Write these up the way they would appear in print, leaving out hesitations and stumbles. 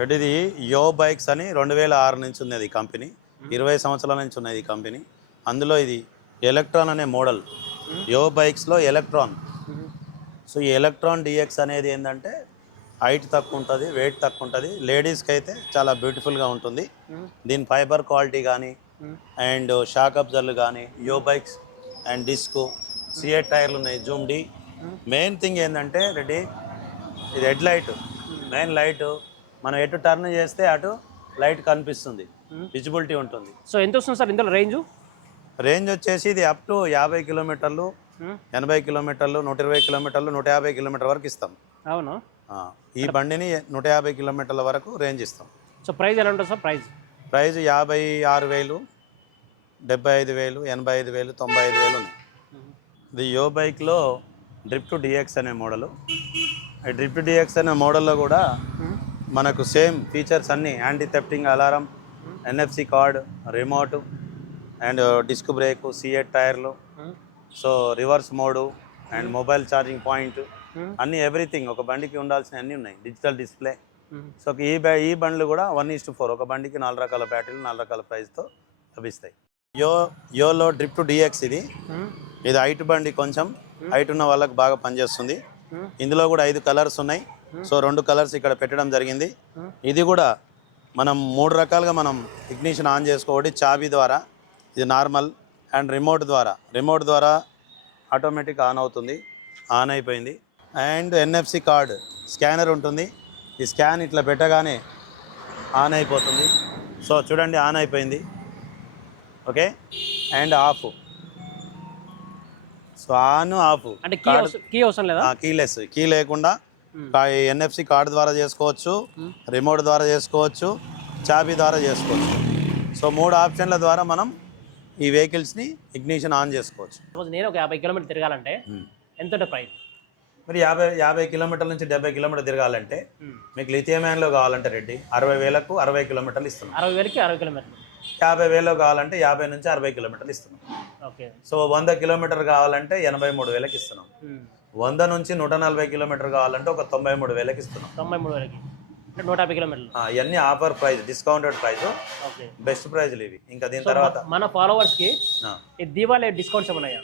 ఇది యో బైక్స్ అని 2006 నుంచి ఉన్నది ఈ కంపెనీ. 20 సంవత్సరాల నుంచి ఉన్నది ఈ కంపెనీ. అందులో ఇది ఎలక్ట్రాన్ అనే మోడల్. యో బైక్స్లో ఎలక్ట్రాన్. సో ఈ ఎలక్ట్రాన్ డిఎక్స్ అనేది ఏంటంటే హైట్ తక్కువ ఉంటుంది, వెయిట్ తక్కువ ఉంటుంది. లేడీస్కి అయితే చాలా బ్యూటిఫుల్గా ఉంటుంది. దీని ఫైబర్ క్వాలిటీ కానీ అండ్ షాక్ అబ్జర్లు కానీ యో బైక్స్ అండ్ డిస్కో సిఏ టైర్లు ఉన్నాయి, జూమ్ డి. మెయిన్ థింగ్ ఏంటంటే రెడ్డి ఇది హెడ్ లైట్. మెయిన్ లైట్ మనం ఎటు టర్న్ చేస్తే అటు లైట్ కనిపిస్తుంది, విజిబిలిటీ ఉంటుంది. సో ఎంత వస్తుంది సార్ ఇందులో రేంజ్ వచ్చేసి ఇది అప్ టు 50 కిలోమీటర్లు, 80 కిలోమీటర్లు, 120 కిలోమీటర్లు, 150 కిలోమీటర్ల వరకు ఇస్తాం. అవును, ఈ బండిని 150 కిలోమీటర్ల వరకు రేంజ్ ఇస్తాం. సో ప్రైస్ ఎలా ఉంటుంది సార్? ప్రైజ్ 56,000, 75,000, 85,000, 95,000 ఉన్నాయి. ఇది యో బైక్లో డ్రిఫ్ట్ డిఎక్స్ అనే మోడలు. ఈ డ్రిఫ్ట్ డిఎక్స్ అనే మోడల్లో కూడా మనకు సేమ్ ఫీచర్స్ అన్నీ anti thefting alarm, NFC card, remote and disc brake, సిఏ టైర్లు, so reverse mode and mobile charging point అన్నీ ఎవ్రీథింగ్ ఒక బండికి ఉండాల్సిన అన్నీ ఉన్నాయి. Digital display. సో ఈ బండ్లు కూడా 1:4 ఒక బండికి 4 రకాల బ్యాటరీలు 4 రకాల ప్రైస్తో లభిస్తాయి. యోలో డ్రిఫ్ట్ డిఎక్స్ ఇది హైట్ బండి, కొంచెం హైట్ ఉన్న వాళ్ళకి బాగా పనిచేస్తుంది. ఇందులో కూడా 5 కలర్స్ ఉన్నాయి. సో 2 కలర్స్ ఇక్కడ పెట్టడం జరిగింది. ఇది కూడా మనం 3 రకాలుగా మనం ఇగ్నిషన్ ఆన్ చేసుకోవడం, చాబీ ద్వారా, ఇది నార్మల్ అండ్ రిమోట్ ద్వారా ఆటోమేటిక్ ఆన్ అవుతుంది. ఆన్ అయిపోయింది. అండ్ ఎన్ఎఫ్సి కార్డ్ స్కానర్ ఉంటుంది. ఈ స్కాన్ ఇట్లా పెట్టగానే ఆన్ అయిపోతుంది. సో చూడండి, ఆన్ అయిపోయింది. Okay, and of. So on off అంటే కీ అవసరం లేదా? కీలెస్, కీ లేకుండా ఎన్ఎఫ్సి కార్డు ద్వారా చేసుకోవచ్చు, రిమోట్ ద్వారా చేసుకోవచ్చు, చాబీ ద్వారా చేసుకోవచ్చు. సో 3 ఆప్షన్ల ద్వారా మనం ఈ వెహికల్స్ని ఇగ్నిషన్ ఆన్ చేసుకోవచ్చు. నేను ఒక 50 కిలోమీటర్ తిరగాలంటే ఎంత ప్రైస్? మరి 50 కిలోమీటర్ల నుంచి 70 కిలోమీటర్ తిరగాలంటే మీకు లిథియం యాన్లో కావాలంటే రెడ్డి 60,000కు 60 కిలోమీటర్లు ఇస్తున్నాం. 60,000కి 60 కిలోమీటర్లు. 50,000 కావాలంటే 50 నుంచి 60 కిలోమీటర్లు ఇస్తున్నాం. ఓకే. సో 100 కిలోమీటర్ కావాలంటే 83,000కి ఇస్తున్నాం. 100 నుంచి 140 కిలోమీటర్ కావాలంటే ఒక 93,000కి ఇస్తున్నాం. 93,000కి అంటే 150 కిలోమీటర్లు. ఇవన్నీ offer price, discounted price, best ప్రైజ్లు ఇవి. ఇంకా దీని తర్వాత మన ఫాలోవర్స్కి దీపావళి డిస్కౌంట్స్ ఏమన్నాయా?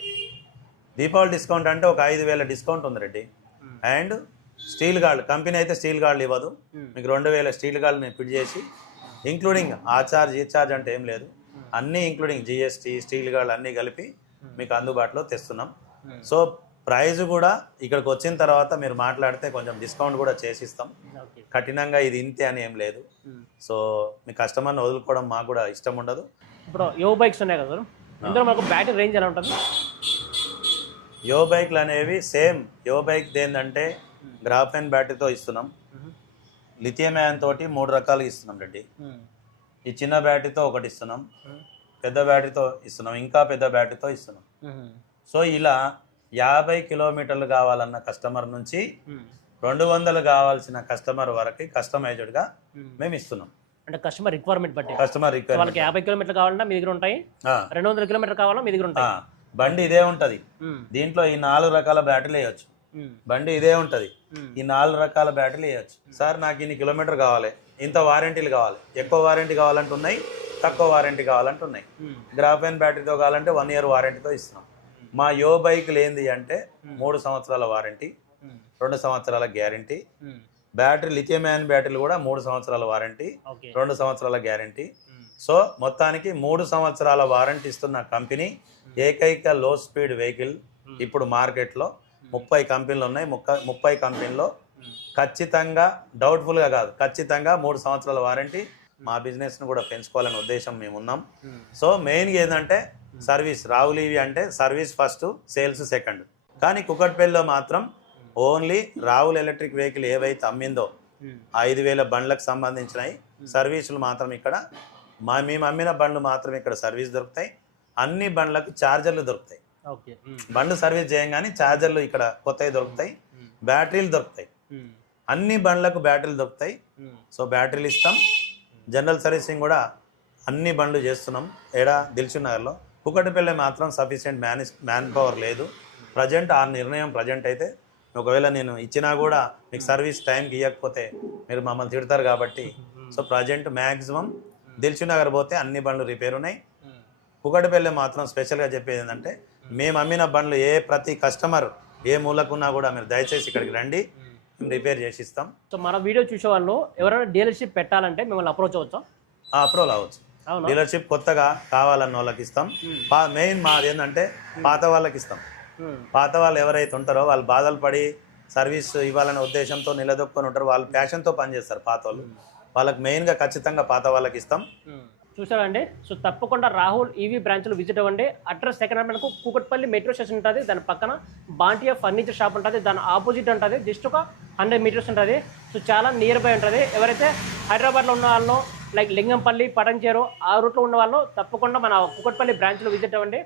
దీపావళి డిస్కౌంట్ అంటే ఒక 5,000 డిస్కౌంట్ ఉంది Reddy. And steel guard company అయితే స్టీల్ గార్డులు ఇవ్వదు. మీకు 2,000 స్టీల్ గార్డుని ఫిట్ చేసి, ఇంక్లూడింగ్ ఆ చార్జ్ ఈ చార్జ్ అంటే ఏం లేదు, అన్నీ ఇంక్లూడింగ్ జిఎస్టీ, స్టీల్ గార్డులు అన్నీ కలిపి మీకు అందుబాటులో తెస్తున్నాం. సో ప్రైజ్ కూడా ఇక్కడికి వచ్చిన తర్వాత మీరు మాట్లాడితే కొంచెం డిస్కౌంట్ కూడా చేసిస్తాం. కఠినంగా ఇది ఇంతే అని ఏం లేదు. సో మీ కస్టమర్ని వదులుకోవడం మాకు కూడా ఇష్టం ఉండదు. ఇప్పుడు యో బైక్స్ ఉన్నాయి కదా, ఇందులో మనకు బ్యాటరీ రేంజ్ ఎలా ఉంటుంది? యో బైక్లు అనేవి సేమ్. యో బైక్ ఏంటంటే గ్రాఫెన్ బ్యాటరీతో ఇస్తున్నాం, లిథియం అయాన్ తోటి 3 రకాలుగా ఇస్తున్నాం రెడ్డి. ఈ చిన్న బ్యాటరీతో ఒకటి ఇస్తున్నాం, పెద్ద బ్యాటరీతో ఇస్తున్నాం, ఇంకా పెద్ద బ్యాటరీతో ఇస్తున్నాం. సో ఇలా 50 కిలోమీటర్లు కావాలన్న కస్టమర్ నుంచి 200 కావాల్సిన కస్టమర్ వరకు కస్టమైజ్డ్గా మేము ఇస్తున్నాం. అంటే కస్టమర్ రిక్వైర్మెంట్ బట్టి. వాళ్ళకి 50 కిలోమీటర్లు కావాలన్నా మీ దగ్గర ఉంటాయి, 200 కిలోమీటర్ కావాలన్నా మీ దగ్గర ఉంటాయి. బండి ఇదే ఉంటుంది. దీంట్లో ఈ 4 రకాల బ్యాటరీలు వేయచ్చు. బండి ఇదే ఉంటుంది. ఈ 4 రకాల బ్యాటరీలు వేయచ్చు. సార్ నాకు ఇన్ని కిలోమీటర్ కావాలి, ఇంత వారంటీలు కావాలి, ఎక్కువ వారంటీ కావాలంటే ఉన్నాయి, తక్కువ వారంటీ కావాలంటే ఉన్నాయి. గ్రాఫెన్ బ్యాటరీతో కావాలంటే 1 ఇయర్ వారంటీతో ఇస్తున్నాం. మా యో బైక్లు ఏంది అంటే 3 సంవత్సరాల వారంటీ, 2 సంవత్సరాల గ్యారంటీ. బ్యాటరీ లిథియం అయాన్ బ్యాటరీలు కూడా 3 సంవత్సరాల వారంటీ, 2 సంవత్సరాల గ్యారంటీ. సో మొత్తానికి 3 సంవత్సరాల వారంటీ ఇస్తున్న కంపెనీ ఏకైక లో స్పీడ్ వెహికల్. ఇప్పుడు మార్కెట్లో 30 కంపెనీలు ఉన్నాయి. 30 కంపెనీల్లో ఖచ్చితంగా, డౌట్ఫుల్గా కాదు, ఖచ్చితంగా 3 సంవత్సరాల వారంటీ. మా బిజినెస్ను కూడా పెంచుకోవాలనే ఉద్దేశం మేమున్నాం. సో మెయిన్గా ఏంటంటే సర్వీస్. రాహుల్ ఈవీ అంటే సర్వీస్ ఫస్ట్, సేల్స్ సెకండ్. కానీ కుకట్పల్లిలో మాత్రం ఓన్లీ రాహుల్ ఎలక్ట్రిక్ వెహికల్ ఏవైతే అమ్మిందో 5,000 బండ్లకు సంబంధించినవి సర్వీసులు మాత్రం ఇక్కడ, మేము అమ్మిన బండ్లు మాత్రం ఇక్కడ సర్వీస్ దొరుకుతాయి. అన్ని బండ్లకు ఛార్జర్లు దొరుకుతాయి. బండ్లు సర్వీస్ చేయగానే ఛార్జర్లు ఇక్కడ కొత్తవి దొరుకుతాయి, బ్యాటరీలు దొరుకుతాయి. అన్ని బండ్లకు బ్యాటరీలు దొరుకుతాయి. సో బ్యాటరీలు ఇస్తాం. జనరల్ సర్వీసింగ్ కూడా అన్ని బండ్లు చేస్తున్నాం. దిల్సుఖ్ నగర్లో. కుకట్పల్లి మాత్రం సఫిషియెంట్ మ్యాన్ పవర్ లేదు ప్రజెంట్. ఆ నిర్ణయం ప్రజెంట్ అయితే ఒకవేళ నేను ఇచ్చినా కూడా మీకు సర్వీస్ టైంకి ఇవ్వకపోతే మీరు మమ్మల్ని తిడతారు కాబట్టి so present maximum Dilsukh Nagar పోతే అన్ని బండ్లు రిపేర్ ఉన్నాయి. కుకట్పల్లి మాత్రం స్పెషల్గా చెప్పేది ఏంటంటే మేము అమ్మిన బండ్లు ప్రతి కస్టమర్ ఏ మూలకున్నా కూడా మీరు దయచేసి ఇక్కడికి రండి, మేము రిపేర్ చేసి ఇస్తాం. సో మన వీడియో చూసే వాళ్ళు ఎవరైనా డీలర్షిప్ పెట్టాలంటే మిమ్మల్ని అప్రోచ్ అవ్వచ్చా? అప్రూవల్ అవ్వచ్చు. డీలర్షిప్ కొత్తగా కావాలన్న వాళ్ళకి ఇస్తాం. మెయిన్ మాది ఏంటంటే పాత వాళ్ళకి ఇస్తాం. పాత వాళ్ళు ఎవరైతే ఉంటారో వాళ్ళు బాధలు పడి సర్వీస్ ఇవ్వాలనే ఉద్దేశంతో నిలదొక్కొని ఉంటారు, వాళ్ళు ప్యాషన్తో పనిచేస్తారు పాత వాళ్ళు. వాళ్ళకి మెయిన్గా ఖచ్చితంగా పాత వాళ్ళకి ఇస్తాం. చూసారండి. సో తప్పకుండా రాహుల్ ఈవీ బ్రాంచ్లో విజిట్ అవ్వండి. అడ్రస్ సెకండ్ హ్యాండ్ మనకు కూకట్పల్లి మెట్రో స్టేషన్ ఉంటుంది, దాని పక్కన బాంటియా ఫర్నిచర్ షాప్ ఉంటుంది, దాని ఆపోజిట్ ఉంటుంది, జస్ట్ ఒక 100 మీటర్స్ ఉంటుంది. సో చాలా నియర్ బై ఉంటుంది. ఎవరైతే హైదరాబాద్లో ఉన్న వాళ్ళు లైక్ లింగంపల్లి, పటంచేరు ఆ రూట్లో ఉన్న వాళ్ళు తప్పకుండా మన కూకట్పల్లి బ్రాంచ్లో విజిట్ అవ్వండి.